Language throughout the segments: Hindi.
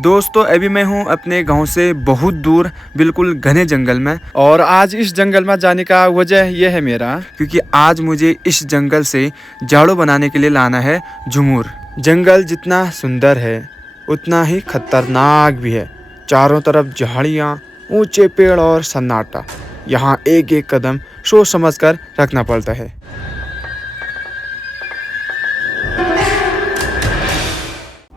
दोस्तों अभी मैं हूँ अपने गांव से बहुत दूर बिल्कुल घने जंगल में। और आज इस जंगल में जाने का वजह यह है मेरा, क्योंकि आज मुझे इस जंगल से झाड़ू बनाने के लिए लाना है झुमूर। जंगल जितना सुंदर है उतना ही खतरनाक भी है। चारों तरफ झाड़ियाँ, ऊंचे पेड़ और सन्नाटा। यहाँ एक एक कदम सोच समझ कर रखना पड़ता है।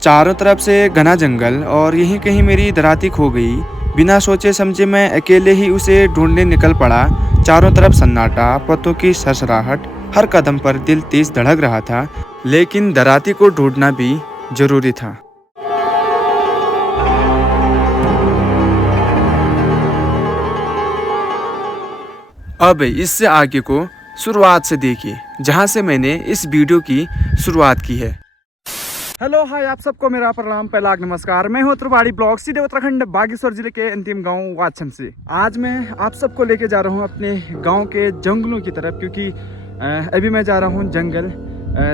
चारों तरफ से घना जंगल और यहीं कहीं मेरी दराती खो गई। बिना सोचे समझे मैं अकेले ही उसे ढूंढने निकल पड़ा। चारों तरफ सन्नाटा, पत्तों की सरसराहट, हर कदम पर दिल तेज धड़क रहा था। लेकिन दराती को ढूंढना भी जरूरी था। अब इससे आगे को शुरुआत से देखिए, जहां से मैंने इस वीडियो की शुरुआत की है। हेलो हाय, आप सबको मेरा प्रणाम, पहला नमस्कार। मैं हूं त्रिवाड़ी ब्लॉग, सीधे उत्तराखंड बागेश्वर जिले के अंतिम गांव वाछम से। आज मैं आप सबको लेके जा रहा हूं अपने गांव के जंगलों की तरफ, क्योंकि अभी मैं जा रहा हूं जंगल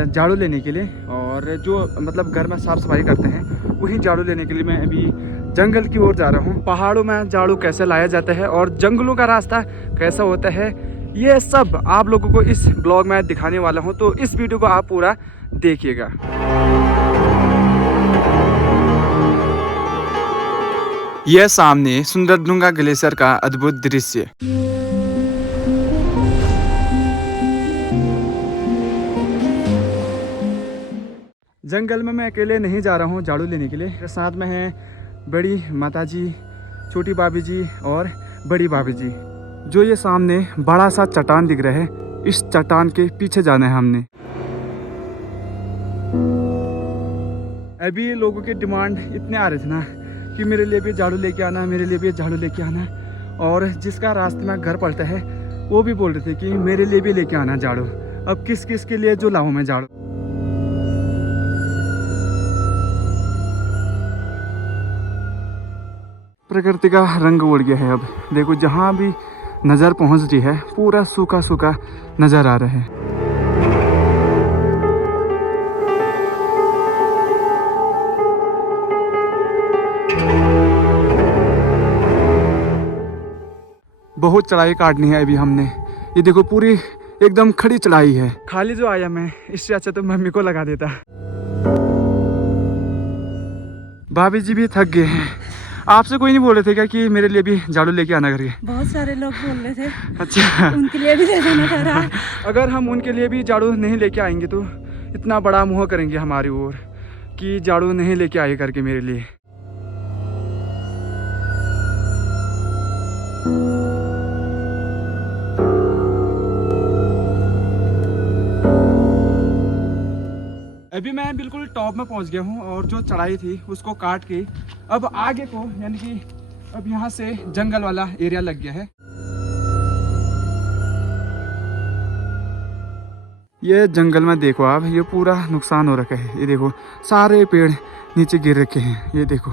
झाड़ू लेने के लिए। और जो मतलब घर में साफ सफाई करते हैं वही झाड़ू लेने के लिए मैं अभी जंगल की ओर जा रहा हूँ। पहाड़ों में झाड़ू कैसे लाया जाता है और जंगलों का रास्ता कैसा होता है, ये सब आप लोगों को इस ब्लॉग में दिखाने वाला हूँ। तो इस वीडियो को आप पूरा देखिएगा। यह सामने सुंदरडुंगा ग्लेशियर का अद्भुत दृश्य। जंगल में मैं अकेले नहीं जा रहा हूँ झाड़ू लेने के लिए। साथ में हैं बड़ी माताजी, छोटी भाभी जी और बड़ी भाभी जी। जो ये सामने बड़ा सा चट्टान दिख रहा है, इस चट्टान के पीछे जाना है हमने। अभी लोगों के डिमांड इतने आ रहे थे ना कि मेरे लिए भी झाड़ू लेके आना, मेरे लिए भी झाड़ू लेके आना। और जिसका रास्ते में घर पड़ता है वो भी बोल रहे थे कि मेरे लिए भी लेके आना झाड़ू। अब किस किस के लिए जो लाऊं मैं झाड़ू। प्रकृति का रंग उड़ गया है। अब देखो, जहाँ भी नज़र पहुँच रही है पूरा सूखा सूखा नज़र आ रहा है। बहुत चढ़ाई काटनी है अभी हमने। ये देखो, पूरी एकदम खड़ी चढ़ाई है। खाली जो आया मैं, इससे अच्छा तो मम्मी को लगा देता। भाभी जी भी थक गए हैं। आपसे कोई नहीं बोल रहे थे क्या कि मेरे लिए भी झाड़ू लेके आना करके? बहुत सारे लोग बोल रहे थे। अच्छा, उनके लिए भी ले जाना था रहा। अगर हम उनके लिए भी झाड़ू नहीं लेके आएंगे तो इतना बड़ा मुँह करेंगे हमारी ओर कि झाड़ू नहीं लेके आए करके मेरे लिए। अभी मैं बिल्कुल टॉप में पहुंच गया हूं और जो चढ़ाई थी उसको काट के अब आगे को, यानी कि अब यहां से जंगल वाला एरिया लग गया है। ये जंगल में देखो आप, ये पूरा नुकसान हो रखा है। ये देखो, सारे पेड़ नीचे गिर रखे हैं। ये देखो,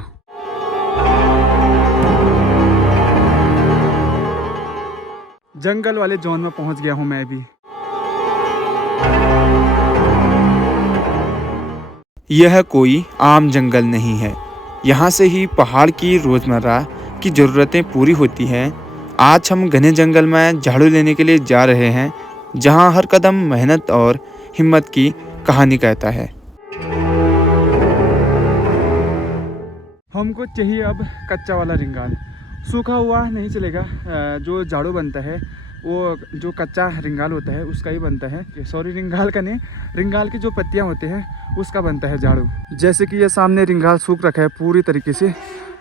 जंगल वाले जोन में पहुंच गया हूं मैं अभी। यह कोई आम जंगल नहीं है। यहाँ से ही पहाड़ की रोज़मर्रा की ज़रूरतें पूरी होती हैं। आज हम घने जंगल में झाड़ू लेने के लिए जा रहे हैं, जहाँ हर कदम मेहनत और हिम्मत की कहानी कहता है। हमको चाहिए अब कच्चा वाला रिंगाल। सूखा हुआ नहीं चलेगा। जो झाड़ू बनता है वो जो कच्चा रिंगाल होता है उसका ही बनता है। सॉरी, रिंगाल का नहीं, रिंगाल की जो पत्तियां होते हैं उसका बनता है झाड़ू। जैसे कि ये सामने रिंगाल सूख रखा है पूरी तरीके से,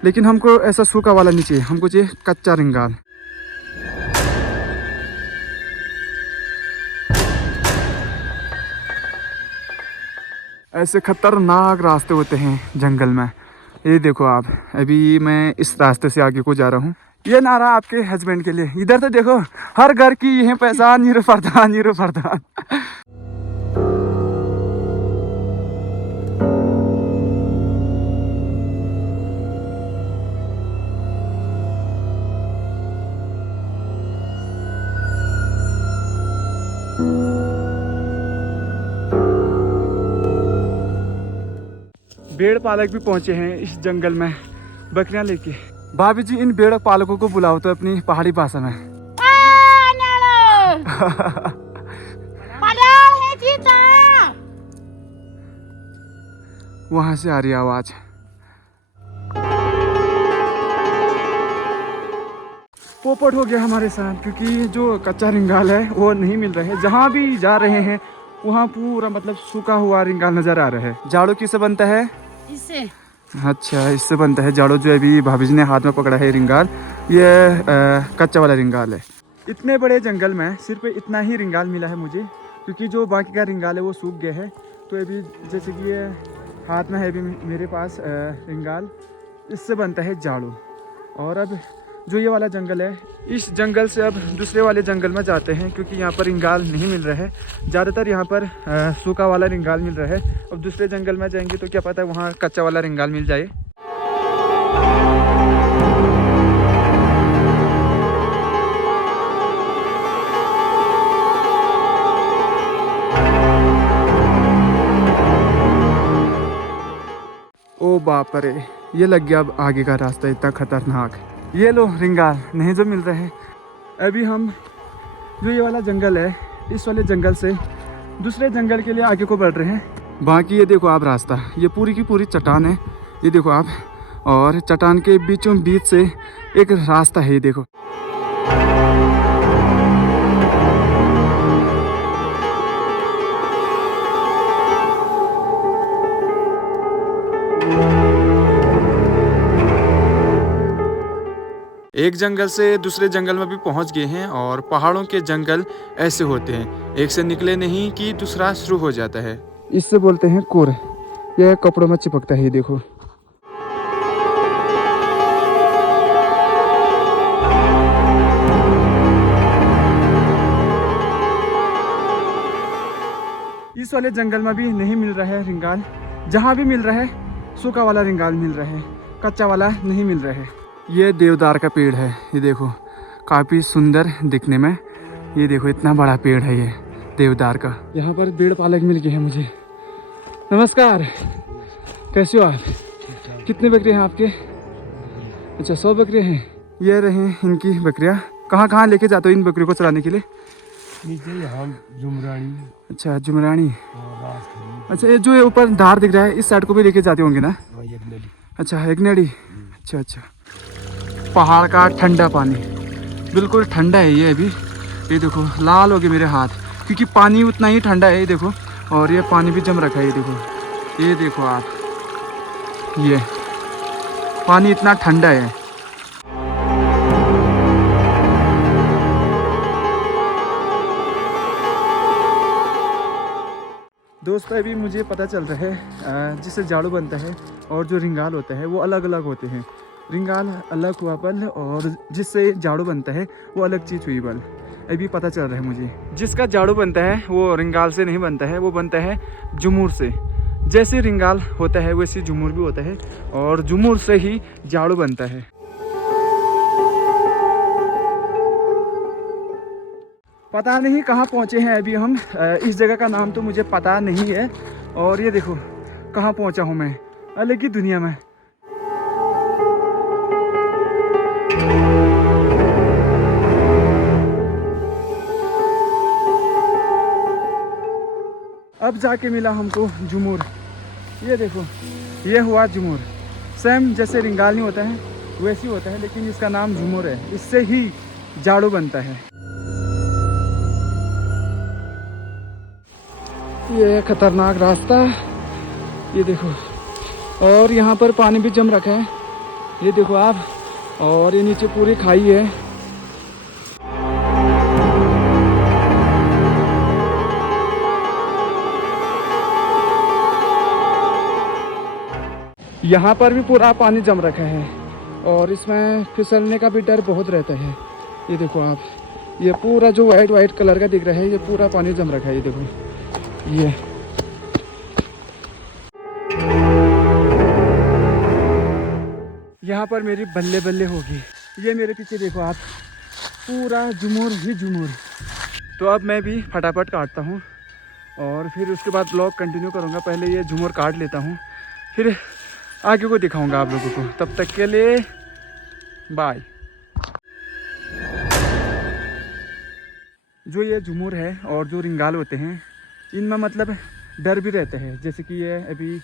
लेकिन हमको ऐसा सूखा वाला नहीं चाहिए, हमको चाहिए कच्चा रिंगाल। ऐसे खतरनाक रास्ते होते हैं जंगल में। ये देखो आप, अभी मैं इस रास्ते से आगे को जा रहा हूँ। ये नारा आपके हस्बैंड के लिए। इधर तो देखो, हर घर की यही पहचान, नीरो फरदान, नीरो फरदान। भेड़ पालक भी पहुंचे हैं इस जंगल में बकरियां लेके। भाभी जी इन भेड़ पालकों को बुलाओ तो अपनी पहाड़ी भाषा में। वहां से आ रही आवाज। पोपट हो गया हमारे साथ क्योंकि जो कच्चा रिंगाल है वो नहीं मिल रहा है। जहाँ भी जा रहे हैं वहाँ पूरा मतलब सूखा हुआ रिंगाल नजर आ रहा है। जाड़ो किससे बनता है? इससे। अच्छा, इससे बनता है जाड़ो। जो अभी भाभी जी ने हाथ में पकड़ा है रिंगाल, ये कच्चा वाला रिंगाल है। इतने बड़े जंगल में सिर्फ इतना ही रिंगाल मिला है मुझे, क्योंकि जो बाकी का रिंगाल है वो सूख गया है। तो अभी जैसे कि ये हाथ में है अभी मेरे पास रिंगाल, इससे बनता है जाड़ो। और अब जो ये वाला जंगल है, इस जंगल से अब दूसरे वाले जंगल में जाते हैं क्योंकि यहाँ पर रिंगाल नहीं मिल रहा है। ज़्यादातर यहाँ पर सूखा वाला रिंगाल मिल रहा है। अब दूसरे जंगल में जाएंगे तो क्या पता है वहाँ कच्चा वाला रिंगाल मिल जाए। ओ बाप रे, ये लग गया अब आगे का रास्ता इतना खतरनाक। ये लो रिंगाल नहीं जो मिल रहे हैं। अभी हम जो ये वाला जंगल है, इस वाले जंगल से दूसरे जंगल के लिए आगे को बढ़ रहे हैं। बाकी ये देखो आप रास्ता, ये पूरी की पूरी चट्टान है, ये देखो आप। और चट्टान के बीचों बीच से एक रास्ता है, ये देखो। एक जंगल से दूसरे जंगल में भी पहुंच गए हैं। और पहाड़ों के जंगल ऐसे होते हैं, एक से निकले नहीं कि दूसरा शुरू हो जाता है। इससे बोलते हैं कुर। यह कपड़ों में चिपकता है, ये देखो। इस वाले जंगल में भी नहीं मिल रहा है रिंगाल। जहाँ भी मिल रहा है सूखा वाला रिंगाल मिल रहा है, कच्चा वाला नहीं मिल रहा है। ये देवदार का पेड़ है, ये देखो, काफ़ी सुंदर दिखने में। ये देखो इतना बड़ा पेड़ है ये देवदार का। यहाँ पर भेड़ पालक मिल गए हैं मुझे। नमस्कार, कैसे हो आप? कितने बकरे हैं आपके? अच्छा, 100 बकरे हैं। ये रहे इनकी बकरियाँ। कहाँ कहाँ लेके जाते हो इन बकरियों को चराने के लिए? नीचे यहाँ जुमरानी। अच्छा, जुमरानी। अच्छा, ये जो ऊपर धार दिख रहा है इस साइड को भी लेके जाते होंगे ना? अच्छा, एक नेड़ी। अच्छा अच्छा। पहाड़ का ठंडा पानी, बिल्कुल ठंडा है ये अभी। ये देखो लाल हो गए मेरे हाथ, क्योंकि पानी उतना ही ठंडा है, ये देखो। और ये पानी भी जम रखा है, ये देखो, ये देखो आप, ये पानी इतना ठंडा है। दोस्तों अभी मुझे पता चल रहा है जिससे जाड़ू बनता है और जो रिंगाल होता है वो अलग अलग होते हैं। रिंगाल अलग हुआ पल और जिससे जाड़ू बनता है वो अलग चीज़ हुई पल। अभी पता चल रहा है मुझे। जिसका जाड़ू बनता है वो रिंगाल से नहीं बनता है, वो बनता है झुमूर से। जैसे रिंगाल होता है वैसे झुमूर भी होता है और झुमूर से ही जाड़ू बनता है। पता नहीं कहाँ पहुँचे हैं अभी हम। इस जगह का नाम तो मुझे पता नहीं है। और ये देखो कहाँ पहुँचा हूँ मैं, अलग ही दुनिया में। अब जाके मिला हमको झुमूर। ये देखो, ये हुआ झुमूर। सेम जैसे रिंगाल नहीं होता है वैसे ही होता है, लेकिन इसका नाम झुमूर है। इससे ही जाड़ू बनता है। ये खतरनाक रास्ता, ये देखो। और यहाँ पर पानी भी जम रखा है, ये देखो आप। और ये नीचे पूरी खाई है। यहाँ पर भी पूरा पानी जम रखा है और इसमें फिसलने का भी डर बहुत रहता है। ये देखो आप, ये पूरा जो वाइट वाइट कलर का दिख रहा है ये पूरा पानी जम रखा है। ये देखो, ये यहाँ पर मेरी बल्ले बल्ले होगी। ये मेरे पीछे देखो आप, पूरा झुमूर ही झुमूर। तो अब मैं भी फटाफट काटता हूँ और फिर उसके बाद ब्लॉग कंटिन्यू करूँगा। पहले ये झुमूर काट लेता हूँ, फिर आगे को दिखाऊंगा आप लोगों को। तब तक के लिए बाय। जो ये झूमर है और जो रिंगाल होते हैं, इनमें मतलब डर भी रहता है। जैसे कि ये अभी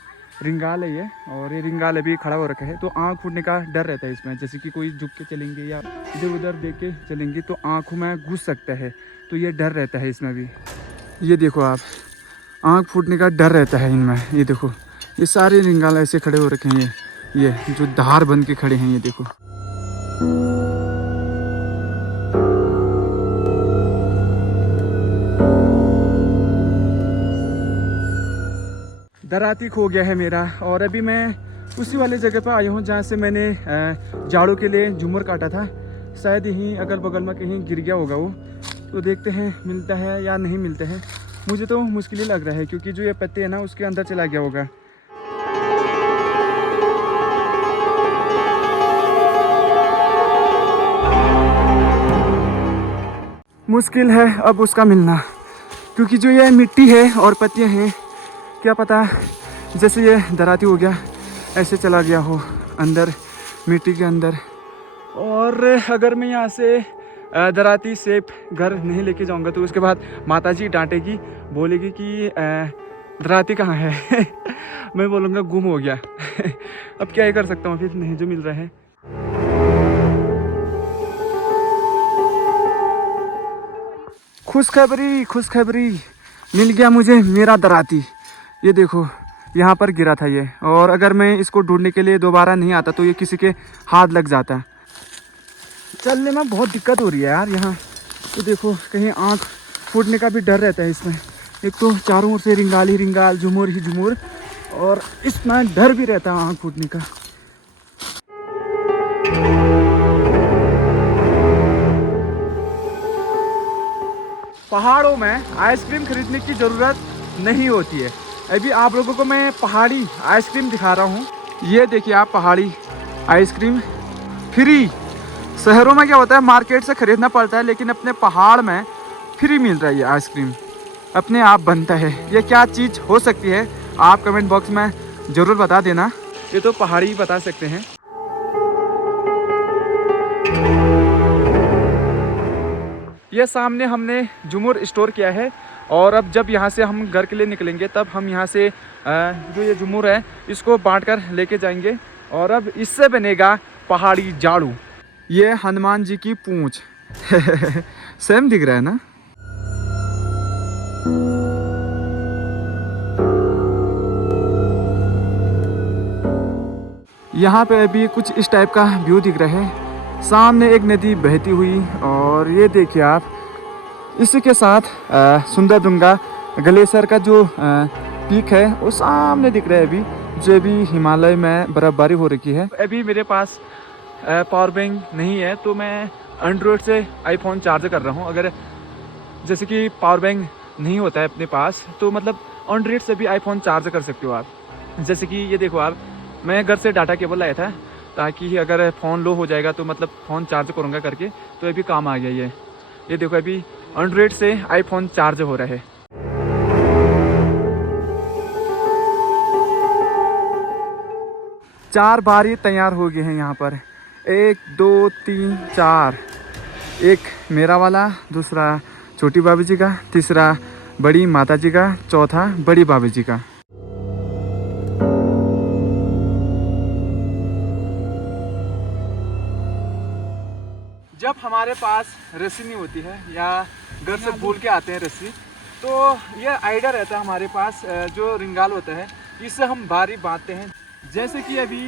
रिंगाल है ये, और ये रिंगाल अभी खड़ा हो रखा है, तो आँख फूटने का डर रहता है इसमें। जैसे कि कोई झुक के चलेंगे या इधर उधर देख के चलेंगे तो आँखों में घुस सकता है, तो ये डर रहता है इसमें भी। ये देखो आप, आँख फूटने का डर रहता है इनमें। ये देखो, ये सारे रिंगाल ऐसे खड़े हो रखे हैं, ये जो धार बन के खड़े हैं, ये देखो। दराती खो गया है मेरा, और अभी मैं उसी वाले जगह पर आया हूँ जहाँ से मैंने जाड़ों के लिए झूमर काटा था। शायद यहीं अगल बगल में कहीं गिर गया होगा वो, तो देखते हैं मिलता है या नहीं मिलता है। मुझे तो मुश्किल ही लग रहा है, क्योंकि जो ये पत्ते हैं ना उसके अंदर चला गया होगा। मुश्किल है अब उसका मिलना, क्योंकि जो ये मिट्टी है और पत्तियाँ हैं, क्या पता जैसे ये दराती हो गया ऐसे चला गया हो अंदर मिट्टी के अंदर। और अगर मैं यहाँ से दराती सेब घर नहीं लेके जाऊँगा तो उसके बाद माताजी डांटेगी, बोलेगी कि दराती कहाँ है। मैं बोलूँगा गुम हो गया। अब क्या ही कर सकता हूँ, फिर नहीं जो मिल रहा है। खुशखबरी मिल गया मुझे मेरा दराती। ये देखो यहाँ पर गिरा था ये, और अगर मैं इसको ढूंढने के लिए दोबारा नहीं आता तो ये किसी के हाथ लग जाता। चलने में बहुत दिक्कत हो रही है यार यहाँ। तो देखो कहीं आँख फूटने का भी डर रहता है इसमें। एक तो चारों ओर से रिंगाल ही रिंगाल, झूमर ही झूमर, और इसमें डर भी रहता है आँख फूटने का। पहाड़ों में आइसक्रीम खरीदने की ज़रूरत नहीं होती है। अभी आप लोगों को मैं पहाड़ी आइसक्रीम दिखा रहा हूँ। ये देखिए आप, पहाड़ी आइसक्रीम फ्री। शहरों में क्या होता है, मार्केट से ख़रीदना पड़ता है, लेकिन अपने पहाड़ में फ्री मिल रहा है ये आइसक्रीम, अपने आप बनता है। ये क्या चीज़ हो सकती है आप कमेंट बॉक्स में ज़रूर बता देना। ये तो पहाड़ी ही बता सकते हैं। ये सामने हमने झूमर स्टोर किया है, और अब जब यहाँ से हम घर के लिए निकलेंगे तब हम यहाँ से जो ये झूमर है इसको बांटकर लेके जाएंगे, और अब इससे बनेगा पहाड़ी झाड़ू। ये हनुमान जी की पूंछ। सेम दिख रहा है ना। यहाँ पे अभी कुछ इस टाइप का व्यू दिख रहा है। सामने एक नदी बहती हुई, और ये देखिए आप, इसी के साथ सुंदरदुंगा ग्लेशियर का जो पीक है वो सामने दिख रहा है अभी, जो अभी हिमालय में बर्फबारी हो रखी है। अभी मेरे पास पावर बैंक नहीं है, तो मैं एंड्रॉयड से आईफोन चार्ज कर रहा हूँ। अगर जैसे कि पावर बैंक नहीं होता है अपने पास, तो मतलब एंड्रॉयड से भी आईफोन चार्ज कर सकते हो आप। जैसे कि ये देखो आप, मैं घर से डाटा केबल लाया था, ताकि अगर फ़ोन लो हो जाएगा तो मतलब फ़ोन चार्ज करूँगा करके, तो अभी काम आ गया ये देखो, अभी एंड्रॉयड से आईफोन चार्ज हो रहा है। चार बारी तैयार हो गए हैं यहाँ पर। 1 2 3 4। एक मेरा वाला, दूसरा छोटी भाभी जी का, तीसरा बड़ी माता जी का, चौथा बड़ी भाभी जी का। जब हमारे पास रस्सी नहीं होती है या घर से भूल के आते हैं रस्सी, तो ये आइडिया रहता है हमारे पास, जो रिंगाल होता है इससे हम भारी बांधते हैं। जैसे कि अभी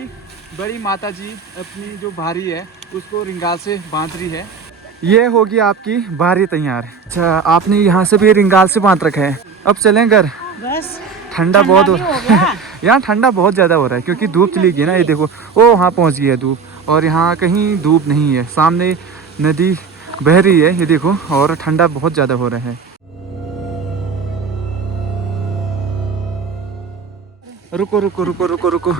बड़ी माता जी अपनी जो भारी है उसको रिंगाल से बांध रही है। ये होगी आपकी भारी तैयार। अच्छा, आपने यहाँ से भी रिंगाल से बांध रखा है। अब चलें घर, बस ठंडा बहुत हो रहा है। यहाँ ठंडा बहुत ज़्यादा हो रहा है, क्योंकि धूप चली गई ना। ये देखो, वो वहाँ पहुँच गई है धूप, और यहाँ कहीं धूप नहीं है। सामने नदी बह रही है, ये देखो, और ठंडा बहुत ज़्यादा हो रहा है। रुको रुको रुको रुको रुको।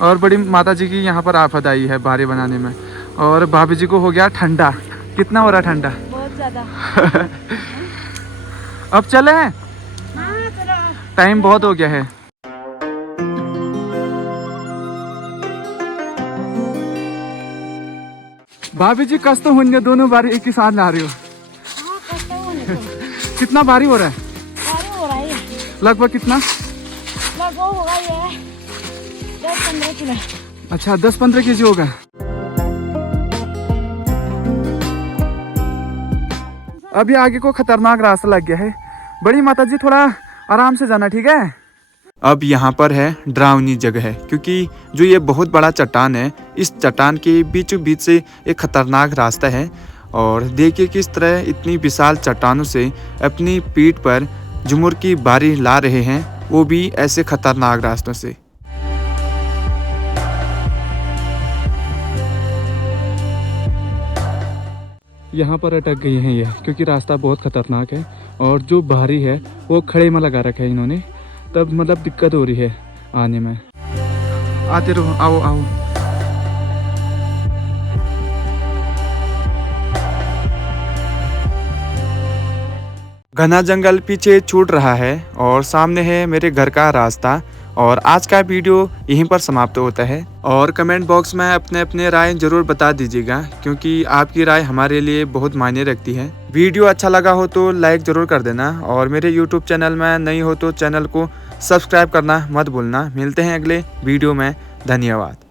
और बड़ी माता जी की यहाँ पर आफत आई है भारी बनाने में, और भाभी जी को हो गया ठंडा। कितना हो रहा है ठंडा? बहुत ज्यादा। अब चले, हाँ, चलो। टाइम बहुत हो गया है। भाभी जी कष्ट होंगे दोनों बारी एक ही साथ ला रही हो। हाँ करता हूँ नहीं तो कितना भारी हो रहा है? भारी हो रहा है ये। लगभग कितना? लगभग होगा ये 10-15 किलो। अच्छा 10-15 केजी होगा। अभी आगे को खतरनाक रास्ता लग गया है। बड़ी माता जी थोड़ा आराम से जाना, ठीक है? अब यहाँ पर है डरावनी जगह है, क्योंकि जो ये बहुत बड़ा चट्टान है, इस चट्टान के बीचों बीच से एक खतरनाक रास्ता है। और देखिए किस तरह इतनी विशाल चट्टानों से अपनी पीठ पर झुमुर की बारी ला रहे हैं, वो भी ऐसे खतरनाक रास्तों से। यहाँ पर अटक गई हैं ये, क्योंकि रास्ता बहुत खतरनाक है और जो भारी है वो खड़े में लगा रखा है इन्होंने, तब मतलब दिक्कत हो रही है आने में। आते रहो, आओ आओ। घना जंगल पीछे छूट रहा है और सामने है मेरे घर का रास्ता। और आज का वीडियो यहीं पर समाप्त होता है। और कमेंट बॉक्स में अपने अपने राय जरूर बता दीजिएगा, क्योंकि आपकी राय हमारे लिए बहुत मायने रखती है। वीडियो अच्छा लगा हो तो लाइक जरूर कर देना, और मेरे यूट्यूब चैनल में नई हो तो चैनल को सब्सक्राइब करना मत भूलना। मिलते हैं अगले वीडियो में। धन्यवाद।